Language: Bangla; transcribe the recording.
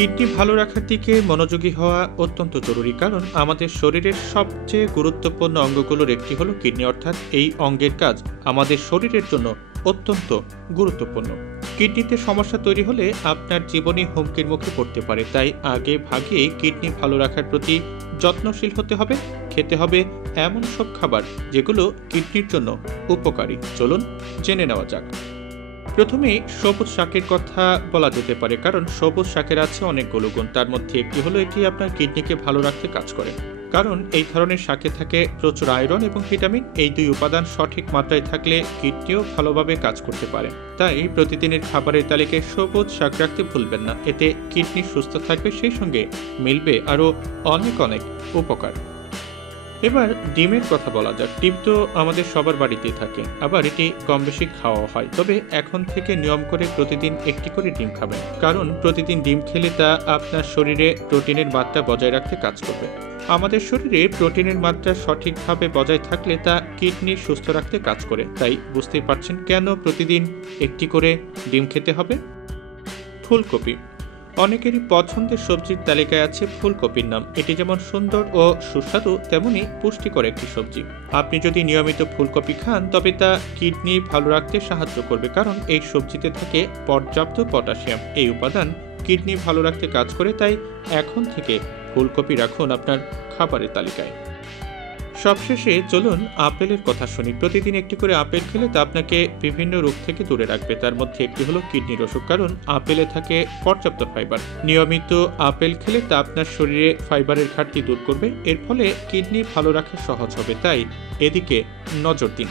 কিডনি ভালো রাখার দিকে মনোযোগী হওয়া অত্যন্ত জরুরি, কারণ আমাদের শরীরের সবচেয়ে গুরুত্বপূর্ণ অঙ্গগুলোর একটি হলো কিডনি। অর্থাৎ এই অঙ্গের কাজ আমাদের শরীরের জন্য অত্যন্ত গুরুত্বপূর্ণ। কিডনিতে সমস্যা তৈরি হলে আপনার জীবনই হুমকির মুখে পড়তে পারে। তাই আগে ভাগে কিডনি ভালো রাখার প্রতি যত্নশীল হতে হবে। খেতে হবে এমন সব খাবার যেগুলো কিডনির জন্য উপকারী। চলুন জেনে নেওয়া যাক। প্রথমে সবুজ শাকের কথা বলা যেতে পারে, কারণ সবুজ শাকের আছে অনেকগুলো গুণ। তার মধ্যে একটি হলো এটি আপনার কিডনিকে ভালো রাখতে কাজ করে, কারণ এই ধরনের শাকে থাকে প্রচুর আয়রন এবং ভিটামিন। এই দুই উপাদান সঠিক মাত্রায় থাকলে কিডনিও ভালোভাবে কাজ করতে পারে। তাই প্রতিদিনের খাবারের তালিকায় সবুজ শাক রাখতে ভুলবেন না। এতে কিডনি সুস্থ থাকবে, সেই সঙ্গে মিলবে আরও অনেক অনেক উপকার। এবার ডিমের কথা বলা যাক। ডিম তো আমাদের সবার বাড়িতেই থাকে, আবার এটি কম বেশি খাওয়া হয়। তবে এখন থেকে নিয়ম করে প্রতিদিন একটি করে ডিম খাবেন, কারণ প্রতিদিন ডিম খেলে তা আপনার শরীরে প্রোটিনের মাত্রা বজায় রাখতে কাজ করবে। আমাদের শরীরে প্রোটিনের মাত্রা সঠিকভাবে বজায় থাকলে তা কিডনি সুস্থ রাখতে কাজ করে। তাই বুঝতেই পারছেন কেন প্রতিদিন একটি করে ডিম খেতে হবে। ফুলকপি অনেকেরই পছন্দের সবজির তালিকায় আছে ফুলকপির নাম। এটি যেমন সুন্দর ও সুস্বাদু, তেমনি পুষ্টিকর একটি সবজি। আপনি যদি নিয়মিত ফুলকপি খান তবে তা কিডনি ভালো রাখতে সাহায্য করবে, কারণ এই সবজিতে থাকে পর্যাপ্ত পটাশিয়াম। এই উপাদান কিডনি ভালো রাখতে কাজ করে। তাই এখন থেকে ফুলকপি রাখুন আপনার খাবারের তালিকায়। সবশেষে চলুন আপেলের কথা শুনি। প্রতিদিন একটি করে আপেল খেলে তা আপনাকে বিভিন্ন রোগ থেকে দূরে রাখবে। তার মধ্যে একটি হলো কিডনির অসুখ, কারণ আপেলে থাকে পর্যাপ্ত ফাইবার। নিয়মিত আপেল খেলে তা আপনার শরীরে ফাইবারের ঘাটতি দূর করবে। এর ফলে কিডনি ভালো রাখা সহজ হবে। তাই এদিকে নজর দিন।